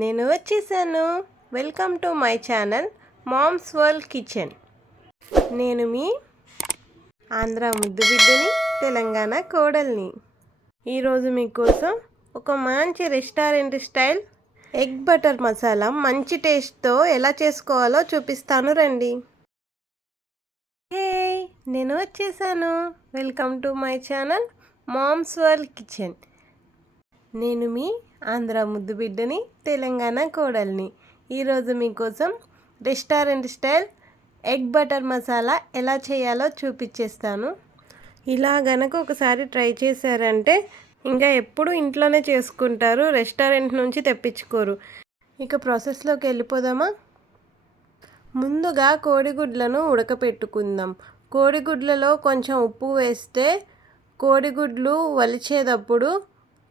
నేను వచ్చేసాను. Welcome to my channel Mom's World Kitchen. నేను మీ ఆంధ్ర ముద్దు బిడ్డని, తెలంగాణ కోడల్ని. ఈరోజు మీకోసం ఒక మంచి restaurant style egg butter masala మంచి టేస్ట్తో ఎలా చేసుకోవాలో చూపిస్తాను రండి. హే, నేను వచ్చేసాను. Welcome to my channel Mom's World Kitchen. నేను మీ ఆంధ్ర ముద్దు బిడ్డని, తెలంగాణ కోడల్ని. ఈరోజు మీకోసం restaurant style egg butter masala ఎలా చేయాలో చూపించేస్తాను. ఇలా గనక ఒకసారి ట్రై చేశారంటే ఇంకా ఎప్పుడు ఇంట్లోనే చేసుకుంటారు, రెస్టారెంట్ నుంచి తెప్పించుకోరు. ఇక ప్రాసెస్లోకి వెళ్ళిపోదామా? ముందుగా కోడిగుడ్లను ఉడకపెట్టుకుందాం. కోడిగుడ్లలో కొంచెం ఉప్పు వేస్తే కోడిగుడ్లు వలిచేటప్పుడు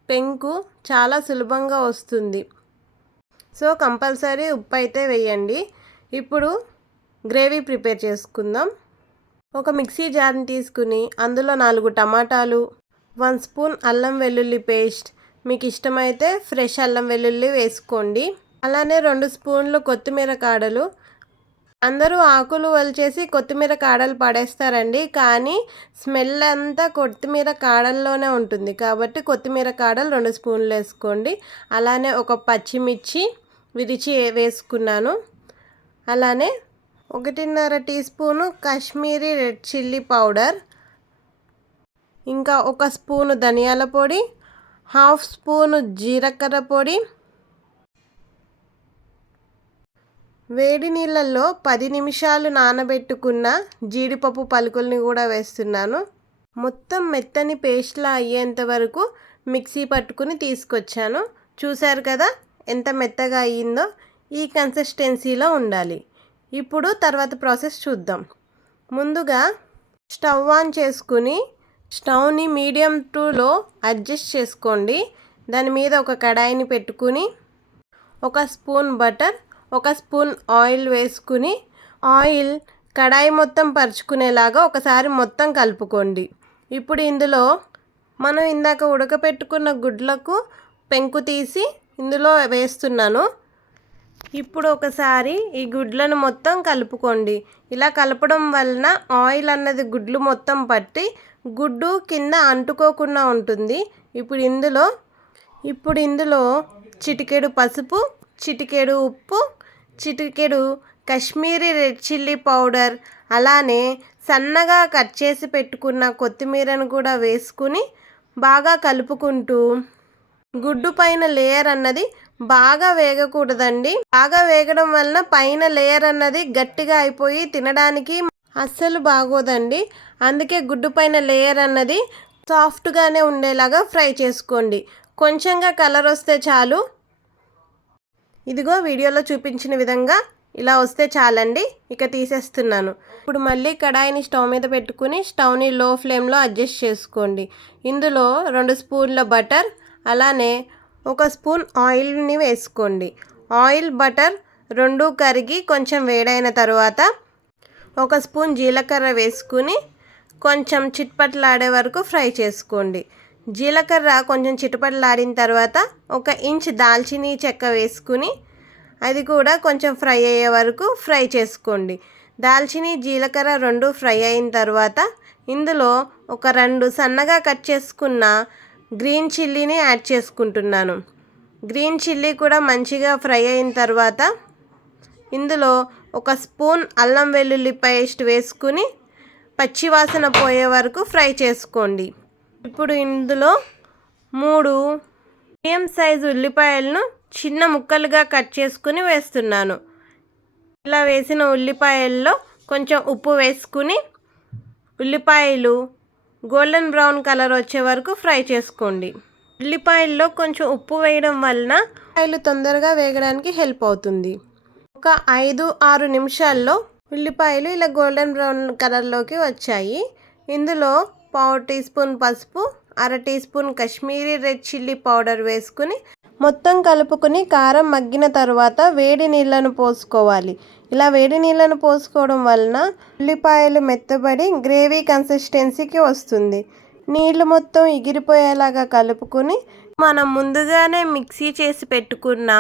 పెంకు చాలా సులభంగా వస్తుంది. సో కంపల్సరీ ఉప్పు అయితే వేయండి. ఇప్పుడు గ్రేవీ ప్రిపేర్ చేసుకుందాం. ఒక మిక్సీ జార్ని తీసుకుని అందులో 4 టమాటాలు, 1 స్పూన్ అల్లం వెల్లుల్లి పేస్ట్, మీకు ఇష్టమైతే ఫ్రెష్ అల్లం వెల్లుల్లి వేసుకోండి. అలానే 2 స్పూన్లు కొత్తిమీర కాడలు. అందరూ ఆకులు వలిచేసి కొత్తిమీర కాడలు పడేస్తారండి, కానీ స్మెల్ అంతా కొత్తిమీర కాడల్లోనే ఉంటుంది కాబట్టి కొత్తిమీర కాడలు 2 స్పూన్లు వేసుకోండి. అలానే ఒక పచ్చిమిర్చి విరిచి వేసుకున్నాను. అలానే 1.5 teaspoon Kashmiri red chilli powder, ఇంకా 1 స్పూను ధనియాల పొడి, 1/2 స్పూను జీలకర్ర పొడి. వేడి నీళ్ళల్లో 10 నిమిషాలు నానబెట్టుకున్న జీడిపప్పు పలుకుల్ని కూడా వేస్తున్నాను. మొత్తం మెత్తని పేస్ట్లా అయ్యేంత వరకు మిక్సీ పట్టుకుని తీసుకొచ్చాను. చూశారు కదా ఎంత మెత్తగా అయ్యిందో. ఈ కన్సిస్టెన్సీలో ఉండాలి. ఇప్పుడు తర్వాత ప్రాసెస్ చూద్దాం. ముందుగా స్టవ్ ఆన్ చేసుకుని స్టవ్ని మీడియం టు లో అడ్జస్ట్ చేసుకోండి. దాని మీద ఒక కడాయిని పెట్టుకుని 1 స్పూన్ బటర్, 1 స్పూన్ ఆయిల్ వేసుకుని ఆయిల్ కడాయి మొత్తం పరుచుకునేలాగా ఒకసారి మొత్తం కలుపుకోండి. ఇప్పుడు ఇందులో మనం ఇందాక ఉడకపెట్టుకున్న గుడ్లకు పెంకు తీసి ఇందులో వేస్తున్నాను. ఇప్పుడు ఒకసారి ఈ గుడ్లను మొత్తం కలుపుకోండి. ఇలా కలపడం వలన ఆయిల్ అన్నది గుడ్లు మొత్తం పట్టి గుడ్డు కింద అంటుకోకుండా ఉంటుంది. ఇప్పుడు ఇందులో చిటికెడు పసుపు, చిటికెడు ఉప్పు, చిటికెడు కాశ్మీరీ రెడ్ చిల్లీ పౌడర్, అలానే సన్నగా కట్ చేసి పెట్టుకున్న కొత్తిమీరను కూడా వేసుకుని బాగా కలుపుకుంటూ, గుడ్డు పైన లేయర్ అన్నది బాగా వేగకూడదండి. బాగా వేగడం వలన పైన లేయర్ అన్నది గట్టిగా అయిపోయి తినడానికి అస్సలు బాగోదండి. అందుకే గుడ్డు పైన లేయర్ అన్నది సాఫ్ట్గానే ఉండేలాగా ఫ్రై చేసుకోండి. కొంచెంగా కలర్ వస్తే చాలు. ఇదిగో వీడియోలో చూపించిన విధంగా ఇలా వస్తే చాలండి. ఇక తీసేస్తున్నాను. ఇప్పుడు మళ్ళీ కడాయిని స్టవ్ మీద పెట్టుకుని స్టవ్ని లో ఫ్లేమ్లో అడ్జస్ట్ చేసుకోండి. ఇందులో 2 స్పూన్ల బటర్, అలానే 1 స్పూన్ ఆయిల్ని వేసుకోండి. ఆయిల్ బటర్ 2 కరిగి కొంచెం వేడైన తర్వాత 1 స్పూన్ జీలకర్ర వేసుకుని కొంచెం చిట్పట్లాడే వరకు ఫ్రై చేసుకోండి. జీలకర్ర కొంచెం చిటపటలాడిన తర్వాత 1 ఇంచ్ దాల్చినీ చెక్క వేసుకుని అది కూడా కొంచెం ఫ్రై అయ్యే వరకు ఫ్రై చేసుకోండి. దాల్చినీ జీలకర్ర 2 ఫ్రై అయిన తర్వాత ఇందులో ఒక 2 సన్నగా కట్ చేసుకున్న గ్రీన్ చిల్లీని యాడ్ చేసుకుంటున్నాను. గ్రీన్ చిల్లీ కూడా మంచిగా ఫ్రై అయిన తర్వాత ఇందులో 1 స్పూన్ అల్లం వెల్లుల్లి పేస్ట్ వేసుకుని పచ్చివాసన పోయే వరకు ఫ్రై చేసుకోండి. ఇప్పుడు ఇందులో 3 మీడియం సైజు ఉల్లిపాయలను చిన్న ముక్కలుగా కట్ చేసుకుని వేస్తున్నాను. ఇలా వేసిన ఉల్లిపాయల్లో కొంచెం ఉప్పు వేసుకుని ఉల్లిపాయలు గోల్డెన్ బ్రౌన్ కలర్ వచ్చే వరకు ఫ్రై చేసుకోండి. ఉల్లిపాయల్లో కొంచెం ఉప్పు వేయడం వలన ఉల్లిపాయలు తొందరగా వేగడానికి హెల్ప్ అవుతుంది. ఒక 5-6 నిమిషాల్లో ఉల్లిపాయలు ఇలా గోల్డెన్ బ్రౌన్ కలర్లోకి వచ్చాయి. ఇందులో 1/2 టీ స్పూన్ పసుపు, 1/2 teaspoon Kashmiri red chilli powder వేసుకుని మొత్తం కలుపుకుని కారం మగ్గిన తర్వాత వేడి నీళ్ళను పోసుకోవాలి. ఇలా వేడి నీళ్ళను పోసుకోవడం వలన ఉల్లిపాయలు మెత్తబడి గ్రేవీ కన్సిస్టెన్సీకి వస్తుంది. నీళ్ళు మొత్తం ఎగిరిపోయేలాగా కలుపుకుని మనం ముందుగానే మిక్సీ చేసి పెట్టుకున్న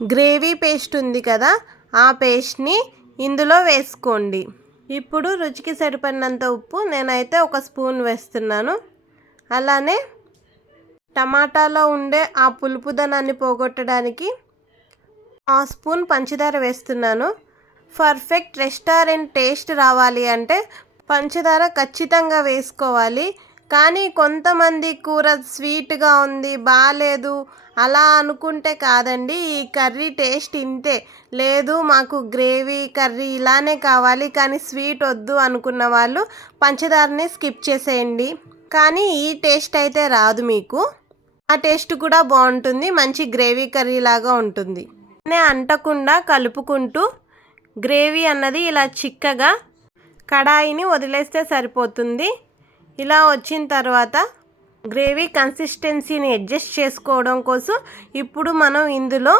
గ్రేవీ పేస్ట్ ఉంది కదా, ఆ పేస్ట్ని ఇందులో వేసుకోండి. ఇప్పుడు రుచికి సరిపడినంత ఉప్పు నేనైతే 1 స్పూన్ వేస్తున్నాను. అలానే టమాటాలో ఉండే ఆ పులుపుదనాన్ని పోగొట్టడానికి 1 స్పూన్ పంచదార వేస్తున్నాను. పర్ఫెక్ట్ రెస్టారెంట్ టేస్ట్ రావాలి అంటే పంచదార ఖచ్చితంగా వేసుకోవాలి. కానీ కొంతమంది కూర స్వీట్గా ఉంది, బాగాలేదు అలా అనుకుంటే కాదండి. ఈ కర్రీ టేస్ట్ ఇంతే, లేదు మాకు గ్రేవీ కర్రీ ఇలానే కావాలి కానీ స్వీట్ వద్దు అనుకున్న వాళ్ళు పంచదారని స్కిప్ చేసేయండి. కానీ ఈ టేస్ట్ అయితే రాదు మీకు. ఆ టేస్ట్ కూడా బాగుంటుంది, మంచి గ్రేవీ కర్రీ లాగా ఉంటుంది. అంటకుండా కలుపుకుంటూ గ్రేవీ అన్నది ఇలా చిక్కగా కడాయిని వదిలేస్తే సరిపోతుంది. ఇలా వచ్చిన తర్వాత గ్రేవీ కన్సిస్టెన్సీని అడ్జస్ట్ చేసుకోవడం కోసం ఇప్పుడు మనం ఇందులో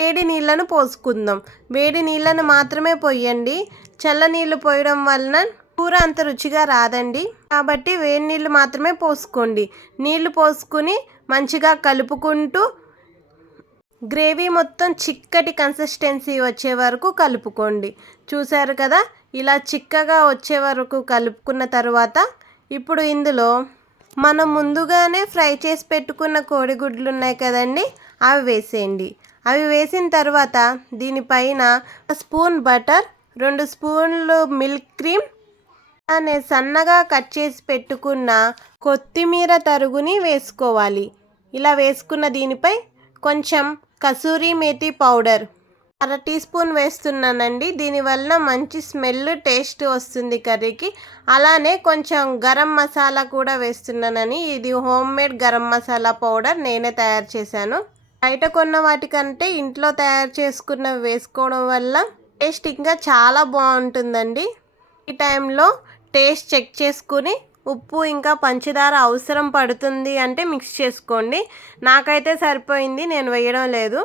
వేడి నీళ్ళను పోసుకుందాం. వేడి నీళ్ళను మాత్రమే పోయండి, చల్ల నీళ్ళు పోయడం వలన కూర అంత రుచిగా రాదండి. కాబట్టి వేడి నీళ్ళు మాత్రమే పోసుకోండి. నీళ్లు పోసుకుని మంచిగా కలుపుకుంటూ గ్రేవీ మొత్తం చిక్కటి కన్సిస్టెన్సీ వచ్చే వరకు కలుపుకోండి. చూసారు కదా, ఇలా చిక్కగా వచ్చే వరకు కలుపుకున్న తర్వాత ఇప్పుడు ఇందులో మనం ముందుగానే ఫ్రై చేసి పెట్టుకున్న కోడిగుడ్లు ఉన్నాయి కదండి, అవి వేసేయండి. అవి వేసిన తర్వాత దీనిపైన 1 స్పూన్ బటర్, 2 స్పూన్లు మిల్క్ క్రీమ్, అనే సన్నగా కట్ చేసి పెట్టుకున్న కొత్తిమీర తరుగుని వేసుకోవాలి. ఇలా వేసుకున్న దీనిపై కొంచెం kasuri methi powder 1/2 teaspoon వేస్తున్నానండి. దీనివల్ల మంచి స్మెల్ టేస్ట్ వస్తుంది కర్రీకి. అలానే కొంచెం గరం మసాలా కూడా వేస్తున్నానని. ఇది home made garam masala powder, నేనే తయారు చేశాను. బయట కొన్న వాటికంటే ఇంట్లో తయారు చేసుకున్నవి వేసుకోవడం వల్ల టేస్ట్ ఇంకా చాలా బాగుంటుందండి. ఈ టైంలో టేస్ట్ చెక్ చేసుకుని ఉప్పు ఇంకా పంచదార అవసరం పడుతుంది అంటే మిక్స్ చేసుకోండి. నాకైతే సరిపోయింది, నేను వేయడం లేదు.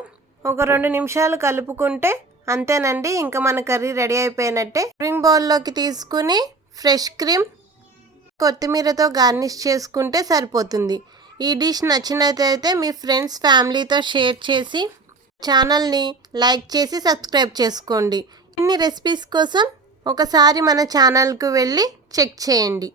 ఒక 2 నిమిషాలు కలుపుకుంటే అంతేనండి, ఇంకా మన కర్రీ రెడీ అయిపోయినట్టే. సర్వింగ్ బౌల్లోకి తీసుకుని ఫ్రెష్ క్రీమ్, కొత్తిమీరతో గార్నిష్ చేసుకుంటే సరిపోతుంది. ఈ డిష్ నచ్చినట్లయితే మీ ఫ్రెండ్స్ ఫ్యామిలీతో షేర్ చేసి ఛానల్ని లైక్ చేసి సబ్స్క్రైబ్ చేసుకోండి. ఇన్ని రెసిపీస్ కోసం ఒకసారి మన ఛానల్కు వెళ్ళి చెక్ చేయండి.